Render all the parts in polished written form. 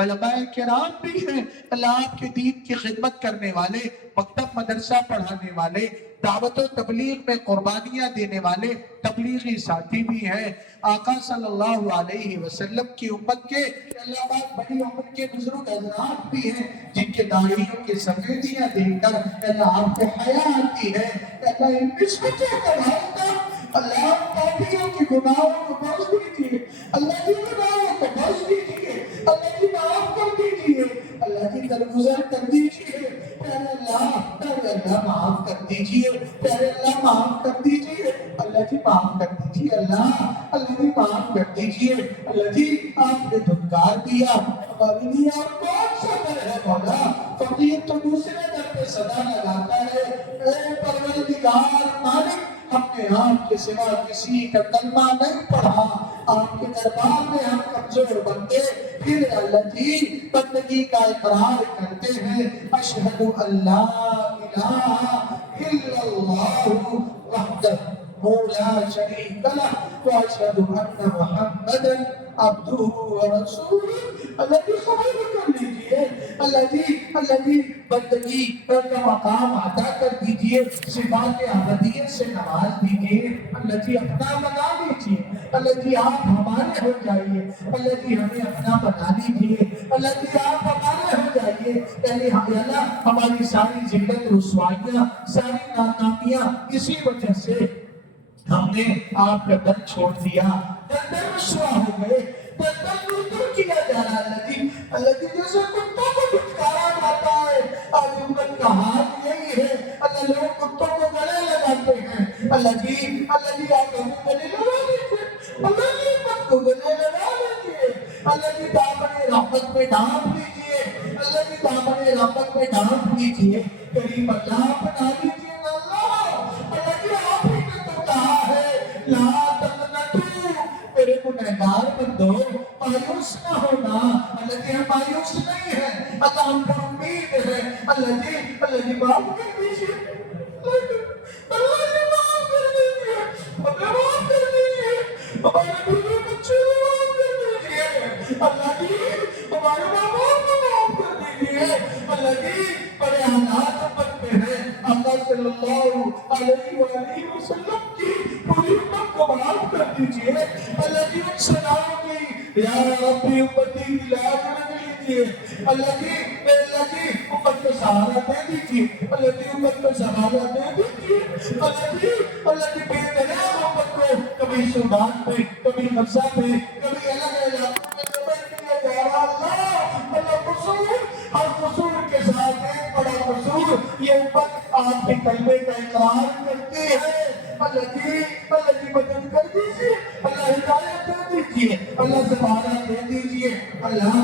علماء کرام بھی ہیں، اللہ آپ کے دین کی خدمت کرنے والے، مکتب مدرسہ پڑھانے والے، دعوت و تبلیغ میں قربانیاں دینے والے تبلیغی ساتھی بھی ہیں۔ آقا صلی اللہ علیہ وسلم کی امت کے اللہ پاک بڑی عمر کے بزرگ حضرات بھی ہیں، جن کے داڑھیوں کی سفیدیاں دیکھ کر اللہ آپ کو حیا آتی ہے۔ اللہ ان بچوں کا بھائی اللہ پاپیوں کی گناہوں کو بخش دیجیے، اللہ کی گناہوں کو بخش دیجیے، اللہ کی معاف کر دیجیے، اللہ کی درگزر کر دیجیے۔ پیارے اللہ معاف کر دیجیے، پیارے اللہ معاف کر دیجیے، اللہ جی معاف کر دیجیے، اللہ جی معاف کر دیجیے۔ اللہ جی آپ نے دھنکار دیا، ہمارے لیے آپ کون سا در ہے مولا؟ فقیر تو دوسرے در پہ صدا لگاتا ہے، اے پروردگار مالک ہم نے آپ کے سوا کسی کا کلمہ نہیں پڑھا، آپ کے دربار میں ہم کمزور بندے پھر اللہ جی بندگی کا اقرار کرتے ہیں۔ اشہد ان لا الہ الا اللہ وحدہ لا شریک لہ واشہد ان محمدا عبدہ ورسولہ۔ اللہ جی قبول کر لیجئے، اللہ جی بندگی کا مقام عطا کر دیجئے، صفات عبدیت سے نواز دیجئے، اللہ جی اپنا بنا لیجئے، اللہ جی آپ ہمارے ہو جائیے، اللہ جی ہمیں اپنا بنا لیجئے، اللہ جی آپ ہمارے ہو جائیے۔ اللہ ہماری ساری ذلت رسوائیاں، ساری ناکامیاں اسی وجہ سے ہم نے آپ کا در چھوڑ دیا، در رسوا ہو گئے، در دور کیا جا رہا ہے۔ اللہ جی جیسے کتوں کو دھتکارا جاتا ہے، آج امت کا حال یہی ہے، اللہ لوگ کتوں کو گلے لگاتے ہیں۔ اللہ جی آپ ہمیں گلے لگا دیجیے، اللہ جی امت کو گلے لگا دیجیے، اللہ جی دامن رحمت میں ڈھانپ لیجیے، اللہ جی دامن رحمت میں ڈھانپ لیجیے، کریم اللہ بنا لیجیے۔ اللہ جی آپ ہی نے تو کہا ہے لا تقنطوا، میرے گنہگار بندو مایوس نہ ہونا۔ اللہ جی ہم مایوس نہیں ہیں، اللہ ہم پر امید ہے۔ اللہ جی معاف کر دیجیے، اللہ جی معاف کر دیجیے، ہمیں معاف کر دیجیے، ہمارے بیوی بچے کو معاف کر دیجیے، اللہ جی ہمارے ماں باپ کو معاف کر دیجیے۔ اللہ جی بڑے حالات امت میں ہیں، آقا صلی اللہ علیہ وآلہ وسلم کی پوری امت کو معاف کر دیجیے۔ اللہ جی ان سناؤں کی یا ربی امتی کی لاج رکھ لیجیے، اللہ جی امت کو سہارا دے دیجیے، اللہ جی امت کو سہارا دے دیجیے، اللہ جی بے دریغ امت کو کبھی سودان میں، کبھی غزہ میں، کبھی الگ علاقوں میں قبر کیا جا رہا۔ اللہ قصور، ہر قصور کے ساتھ ایک بڑا قصور، یہ امت آپ کے کلمے کا اقرار کرتی ہے۔ اللہ جی مدد کر دیجیے، اللہ ہدایت دے دیجیے، اللہ سہارا دے دیجیے، اللہ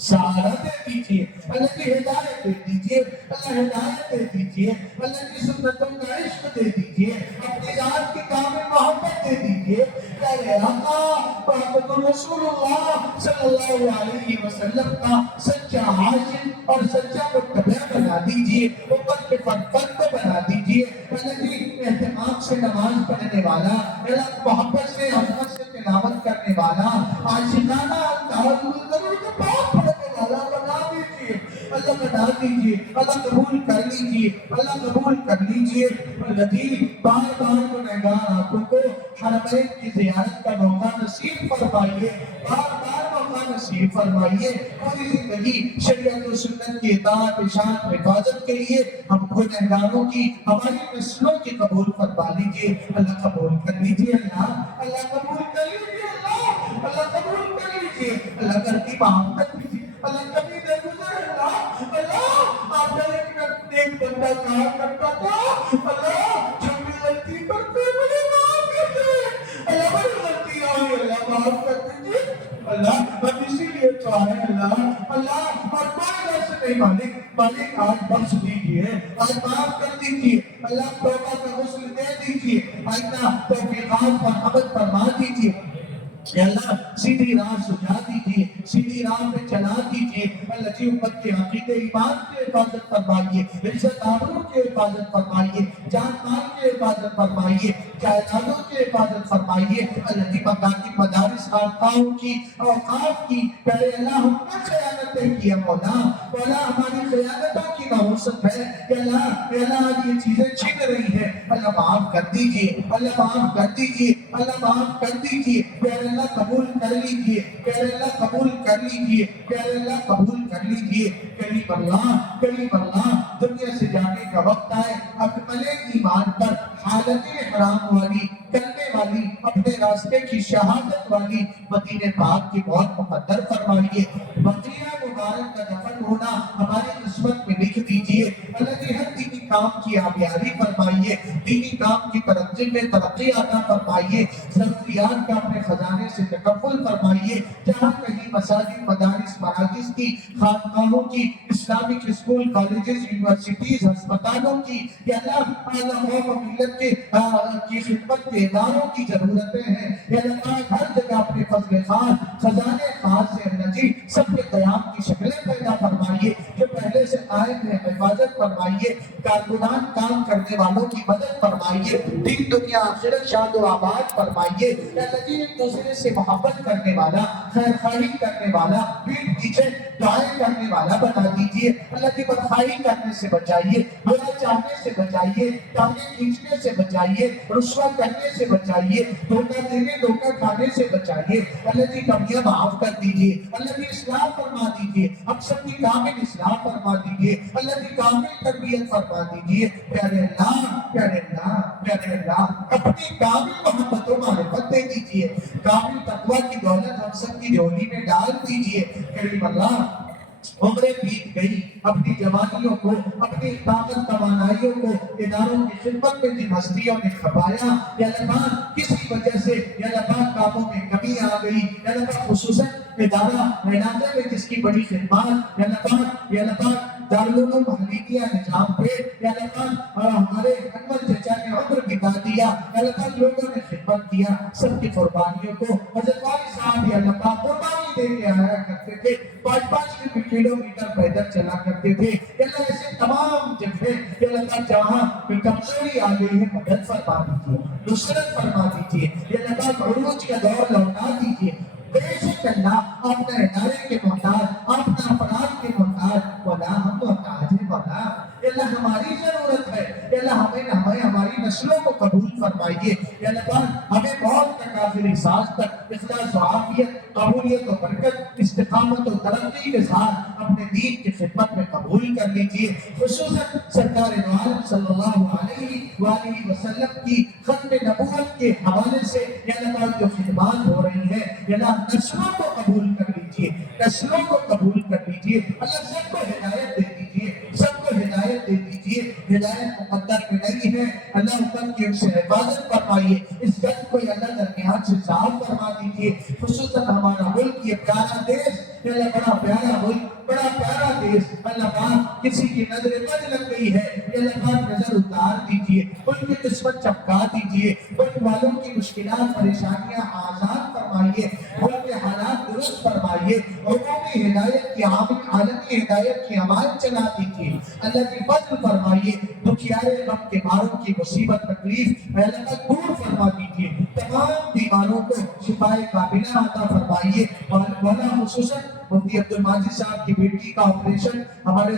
سہارا دے دیجیے، اللہ کی ہدایت دے دیجیے، اللہ ہدایت دے دیجیے، اللہ کی سنتوں کا عشق دے دیجیے، اپنی ذات کی کامل محبت دے دیجیے۔ پیارے آقا محمد رسول اللہ صلی اللہ علیہ وسلم کا سچا عاشق اور سچا متبع بنا دیجیے، امت کے فرزند بنا دیجیے۔ اللہ جی اہتمام سے نماز پڑھنے والا، اللہ محبت سے عظمت سے تلاوت کرنے والا، عاشقانہ انداز میں درود پاک پڑھنے والا بنا دیجیے، اللہ بنا دیجیے، اللہ قبول کر لیجیے، اللہ قبول کر لیجیے۔ اللہ جی بار بار گنہگار آنکھوں کو حرمین کی زیارت کا موقع نصیب فرمائیے، بار بار موقع نصیب فرمائیے، پوری زندگی شریعت و سنت کی اطاعت اشاعت حفاظت کے لیے ہم گنہگاروں کی، ہماری نسلوں کی قبول فرما لیجیے، اللہ قبول کر لیجیے، اللہ قبول کر لیجیے، اللہ قبول کر لیجیے، اللہ کر کی محبت کیجیے، اللہ کبھی درگزر اللہ آپ ایک بندہ کہا کرتا تھا، اللہ چھوٹی غلطی کرتے بڑی معاف کرتے، اللہ بڑی غلطی آئی اللہ معاف کر دیجیے، اللہ ہم اسی لیے تو آئے اللہ اور کوئی ایسے نہیں مالک آج بخش دیجیے، آج معاف کر دیجیے، اللہ توبہ کا غسل دے دیجیے، آئندہ توفیقات پر عمل فرما دیجیے، اللہ سیدھی راہ سجا دیجیے، سیدھی کی راہ میں چلا دیجیے اللہ جی امت کے عقیدے ایمان کی حفاظت فرمائیے عزت آبرو کی حفاظت فرمائیے جان مال کی حفاظت فرمائیے جائیدادوں کی حفاظت فرمائیے اللہ جی مدارس خانقاہوں کی اوقاف کی پہلے اللہ ہم نے خیانتیں کی مولا ہماری خیانتوں کی نحوست ہے کہ اللہ آج یہ چیزیں چھن رہی ہیں اللہ معاف کر دیجیے اللہ معاف کر دیجیے اللہ معاف کر دیجیے پیارے اللہ قبول کر لیجیے پیارے اللہ قبول کر لیجیے پیارے اللہ قبول کر لیجیے کریم اللہ دنیا سے جانے کا وقت آئے اکمل ایمان پر حالت حرام والی کرنے والی اپنے راستے کی شہادت والی مدینہ پاک کی بہت مقدر فرمائیے بقیہ مبارک کا دفن ہونا ہماری قسمت میں لکھ دیجیے اللہ جی ہر دینی کام کی آبیاری فرمائیے دینی کام کی ترقی میں ترقی عطا فرمائیے ضروریات کا اپنے خزانے سے تکفل فرمائیے جہاں کہیں مساجد مدارس مراکز کی خانقاہوں کی اسلامک اسکول کالجز یونیورسٹیز ہسپتالوں کی یا اللہ قوم و ملت کی خدمت کے اداروں کی ضرورتیں ہیں یا اللہ ہر جگہ اپنے فضل خاص خزانے خاص سے اللہ جی سب کے قیام کی شکلیں پیدا فرمائیے جو پہلے سے قائم ہے حفاظت فرمائیے کارکنان کام کرنے والوں کی مدد فرمائیے دین دنیا آخرت شاد و آباد فرمائیے یا اللہ جی ایک دوسرے سے محبت کرنے والا خیر خواہی کرنے والا پیٹ پیچھے دعائیں کرنے والا بتا دیجیے اللہ کی بدخواہی کرنے سے بچائیے برا چاہنے سے بچائیے ٹانگیں کھینچنے سے بچائیے رسوا کرنے سے بچائیے دھوکہ دینے دھوکہ کھانے سے بچائیے اللہ کی کمیاں معاف کر دیجیے اللہ کی اصلاح فرما دیجیے ہم سب کی کامل اصلاح فرما دیجیے اللہ کی کامل تربیت فرما دیجیے پیارے اللہ اپنی کامل محبت و معرفت دے دیجیے کامل تقوی کی دولت ہم سب کی جھولی میں ڈال دیجیے کریم اللہ عمریں بیت گئی اپنی جوانیوں کو اپنی طاقت توانائیوں کو اداروں کی خدمت میں جن ہستیوں نے کھپایا یا اللہ کسی وجہ سے یا اللہ کاموں میں کمی آ گئی یا اللہ خصوصاً ادارہ علاقے میں جس کی بڑی خدمات یا اللہ دارالعلوم حلیقیہ نظام پہ یا اللہ ہمارے انور چچا نے عمر بتا دیا یا اللہ لوگوں نے خدمت کیا سب کی قربانیوں کو حضرت والی صاحب یا اللہ قربانی دے کے آیا کرتے تھے 5-5 کلومیٹر پیدل چلا کرتے تھے یا اللہ ایسے تمام جگہ یا اللہ جہاں کوئی کمزوری آ گئی ہے مدد فرما دیجیے نصرت فرما دیجیے یا اللہ عروج کا دور لوٹا دیجیے بے شک اللہ اپنے ادارے کے محتاج اپنا افراد کے محتاج ولا ہم محتاج ہیں ولا اللہ ہماری ضرورت ہے اللہ ہمیں ہماری نسلوں کو قبول فرمائیے اللہ ہمیں موت تک آخری سانس تک اخلاص و عافیت قبولیت و برکت استقامت و ترقی کے ساتھ اپنے دین کی خدمت میں قبول کر لیجیے خصوصاً سرکار دو عالم صلی اللہ علیہ وآلہ وسلم کی ختم نبوت کے حوالے سے اللہ جو خدمات ہو رہی ہیں اللہ نسلوں کو قبول کر لیجیے نسلوں کو قبول کر لیجیے اللہ سب کو ہدایت دے دیجیے سب کو ہدایت دے دیجیے ہدایت مقدر میں نہیں ہے اللہ امت کی ان سے حفاظت فرمائیے اس جنگ کو اللہ درمیان سے صاف فرما دیجیے خصوصاً ہمارا ملک یہ پیارا دیش اللہ بڑا پیارا ملک بڑا پیارا دیش اللہ پاک کسی کی نظر بد لگ گئی ہے اللہ پاک نظر اتار دیجیے ان کی قسمت چمکا دیجیے ان والوں کی مشکلات پریشانیاں آسان فرمائیے ان کے حالات درست فرمائیے عمومی ہدایت کی عالمی ہدایت کی آواز چلا دیجیے اللہ کی فضل فرمائیے دکھیارے غم کے ماروں کی مصیبت تکلیف اللہ دور فرما دیجیے تمام بیماروں کو شفائے کاملہ عطا فرمائیے اور مولا خصوصاً مفتی عبد الماجد صاحب کی بیٹی کا آپریشن ہمارے